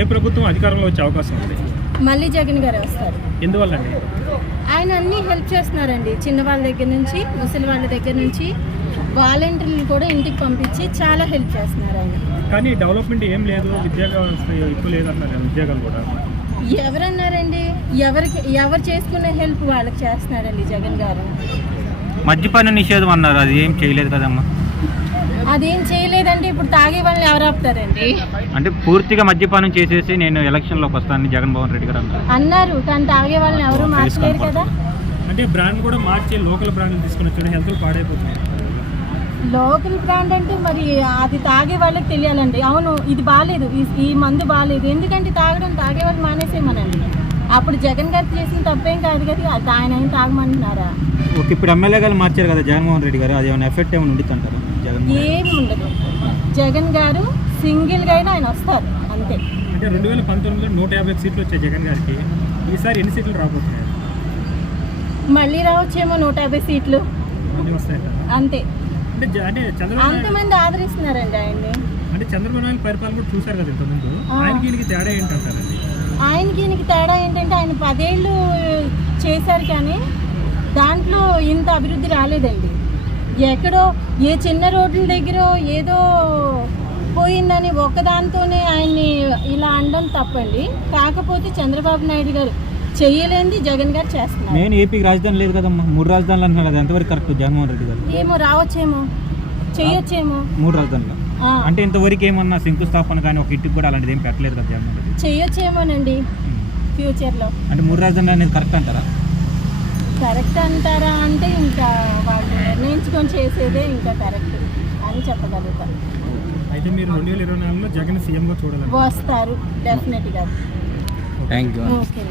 ఏ ప్రభుత్వం అధికారంలో వచ్చే అవకాశం ఉంది? మళ్ళీ జగన్ గారు వస్తారు. ఎందువల్ల అండి ఆయన అన్ని హెల్ప్ చేస్తున్నారండి. చిన్న వాళ్ళ దగ్గర నుంచి ముసలి వాళ్ళ దగ్గర నుంచి. వాలంటీర్లు కూడా ఇంటికి పంపించి చాలా హెల్ప్ చేస్తున్నారు ఆయన. కానీ డెవలప్మెంట్ ఏం లేదు ఉద్యోగ ఎక్కువ లేదంటున్నారు కదా, ఉద్యోగాలు కూడా. ఎవరన్నారండి? ఎవరికి ఎవరు చేసుకునే హెల్ప్ వాళ్ళకి చేస్తున్నారండి జగన్ గారు? మద్యపాన నిషేధం అన్నారు అది ఏం చేయలేదు కదమ్మా. అదేం చేయలేదండి ఇప్పుడు తాగే వాళ్ళని ఎవరు ఆపుతారండి? అంటే పూర్తిగా మద్యపానం చేసేసి నేను ఎలక్షన్లోకి వస్తానని జగన్మోహన్ రెడ్డి గారు అన్నారు. అన్నారు కానీ తాగే వాళ్ళని ఎవరు మార్చలేరు కదా. అంటే బ్రాండ్ కూడా మార్చి లోకల్ బ్రాండ్లు తీసుకుని వచ్చాడు హెల్త్ పాడైపోతుంది. లోకల్ బ్రాండ్ అంటే మరి అది తాగే వాళ్ళకి తెలియాలండి. అవును ఇది బాగాలేదు ఈ- ఈ మందు బాగాలేదు ఎందుకంటే తాగడం తాగే వాళ్ళు మానేసేమనండి అప్పుడు జగన్ గారు చేసిన తప్పేం కాదు కదా అది ఆయన ఏం తాగమంటున్నారా? ఓకే ఇప్పుడు ఎమ్మెల్యే గారు మార్చారు కదా జగన్మోహన్ రెడ్డి గారు అది ఏమైనా ఎఫెక్ట్ ఏమైనా ఉండిద్ది అంటారు జగన్ ఏమి ఉండదు జగన్ గారు సింగిల్గా అయినా ఆయన వస్తారు అంతే. అంటే రెండు వేల పంతొమ్మిదిలో నూట యాభై సీట్లు వచ్చాయి జగన్ గారికి. ఈసారి ఎన్ని సీట్లు రాబోతున్నాయి? మళ్ళీ రావచ్చేమో నూట యాభై సీట్లు. అంతే. అంతమంది ఆదరిస్తున్నారండి ఆయన్ని. అంటే చంద్రబాబు నాయుడు పరిపాలన కూడా చూశారు కదా ఇంతకుముందు. ఆయనకి ఈయనకి తేడా ఏంటంటారండి? ఆయనకి ఈయనకి తేడా ఏంటంటే ఆయన పదేళ్ళు చేశారు కానీ దాంట్లో ఇంత అభివృద్ధి రాలేదండి. ఎక్కడో ఏ చిన్న రోడ్ల దగ్గర ఏదో పోయిందని ఒక్కదాంతోనే ఆయన్ని ఇలా అనడం తప్పండి. కాకపోతే చంద్రబాబు నాయుడు గారు చెయ్యలేంది జగన్ గారు చేస్తున్నారు. మెయిన్ ఏపీకి రాజధాని లేదు కదమ్మా. మూడు రాజధానులు అంటున్నారు అది ఎంతవరకు కరెక్ట్? జగన్మోహన్ రెడ్డి గారు. ఏమో రావచ్చేమో చెయ్యొచ్చేమో. మూడు రాజధానులు. అంటే ఇంతవరకు ఏమన్నా శంకుస్థాపన కానీ ఒక ఇంటికి కూడా అలాంటిది ఏం పెట్టలేదు కదా జగన్మోహన్ రెడ్డి. చెయ్యొచ్చేమోనండి ఉం. ఫ్యూచర్లో. అంటే మూడు రాజధానులు అనేది కరెక్ట్ అంటారా? కరెక్ట్ అంటారా నిర్ణయించుకొని చేసేదే ఇంకా కరెక్ట్ అని చెప్పగలుగుతారు. అయితే మీరు రెండు వేల ఇరవై నాలుగులో జగన్ సీఎంగా చూడాలి వస్తారు డెఫినెట్గా థ్యాంక్ యూ ఓకే